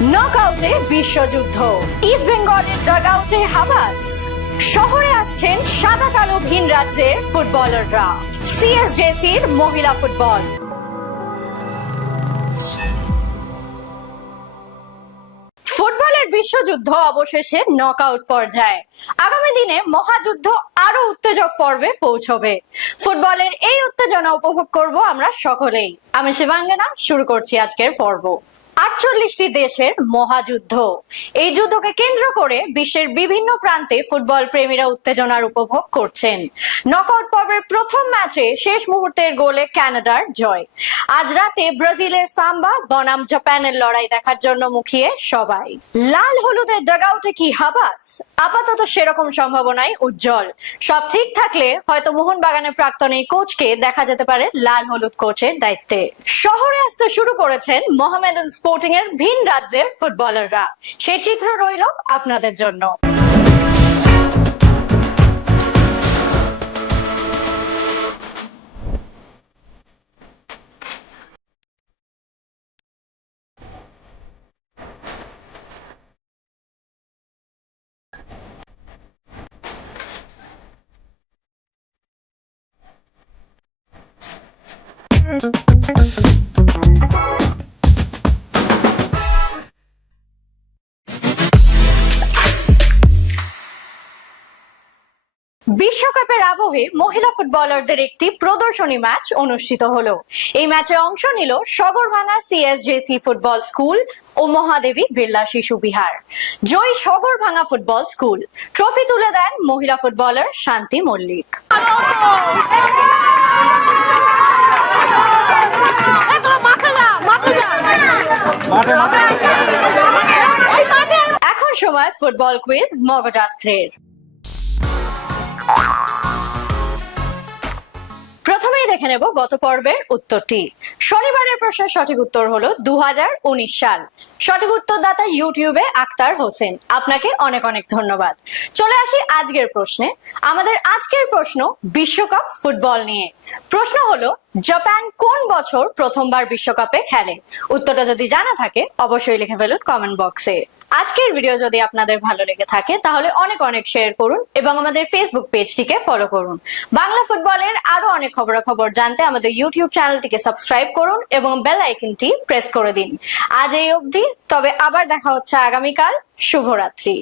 নকআউটে বিশ্বযুদ্ধ, ইস্ট বেঙ্গলের ডাগআউটে হাবাস, শহরে আসছেন সাদা কালো ভিন রাজ্যের ফুটবলাররা। সিএসজেসির মহিলা ফুটবল। ফুটবলের বিশ্বযুদ্ধ অবশেষে নকআউট পর্যায়ে। আগামী দিনে মহাযুদ্ধ আরো উত্তেজক পর্বে পৌঁছবে। ফুটবলের এই উত্তেজনা উপভোগ করব আমরা সকলেই। আমি শিবাঙ্গনা, শুরু করছি আজকের পর্ব। 48টি দেশের মহাযুদ্ধ। এই যুদ্ধকে কেন্দ্র করে বিশ্বের বিভিন্ন প্রান্তে ফুটবল প্রেমীরা উত্তেজনার উপভোগ করছেন। নকআউট পর্বের প্রথম ম্যাচে শেষ মুহূর্তের গোলে কানাডার জয়। আজ রাতে ব্রাজিলের সাম্বা বনাম জাপানের লড়াই দেখার জন্য মুখিয়ে সবাই। লাল হলুদের ডাগআউটে কি হাবাস? আপাতত সেরকম সম্ভাবনাই উজ্জ্বল। সব ঠিক থাকলে হয়তো মোহনবাগানের প্রাক্তন এই কোচকে দেখা যেতে পারে লাল হলুদ কোচের দায়িত্বে। শহরে আসতে শুরু করেছেন মোহামেডান স্পোর্টিং এর ভিন রাজ্যের ফুটবলাররা। সেই চিত্র রইল আপনাদের জন্য। বিশ্বকাপের আবহে মহিলা ফুটবলারদের একটি প্রদর্শনী ম্যাচ অনুষ্ঠিত হলো। এই ম্যাচে অংশ নিল সগরভাঙ্গা সিএসজেসি ফুটবল স্কুল ও মহাদেবী বিড়লা শিশু বিহার। জয়ী সগরভাঙ্গা ফুটবল স্কুল। ট্রফি তুলে দেন মহিলা ফুটবলার শান্তি মল্লিক। এখন সময় ফুটবল কুইজ মগজাস্ত্রের। প্রথমেই দেখে নেব গত পর্বের উত্তরটি। শনিবারের প্রশ্নের সঠিক উত্তর হলো 2019 সাল। সঠিক উত্তরদাতা ইউটিউবে আক্তার হোসেন, আপনাকে অনেক অনেক ধন্যবাদ। চলে আসি আজকের প্রশ্নে। আমাদের আজকের প্রশ্ন বিশ্বকাপ ফুটবল নিয়ে। প্রশ্ন হলো, জাপান কোন বছর প্রথমবার বিশ্বকাপে খেলে? উত্তরটা যদি জানা থাকে অবশ্যই লিখে ফেলুন কমেন্ট বক্সে। আজকের ভিডিও যদি আপনাদের ভালো লেগে থাকে তাহলে অনেক অনেক শেয়ার করুন এবং আমাদের ফেসবুক পেজটিকে ফলো করুন। বাংলা ফুটবলের আরো অনেক খবরাখবর জানতে আমাদের ইউটিউব চ্যানেলটিকে সাবস্ক্রাইব করুন এবং বেল আইকনটি প্রেস করে দিন। আজ এই অবধি, তবে আবার দেখা হচ্ছে আগামীকাল। শুভরাত্রি।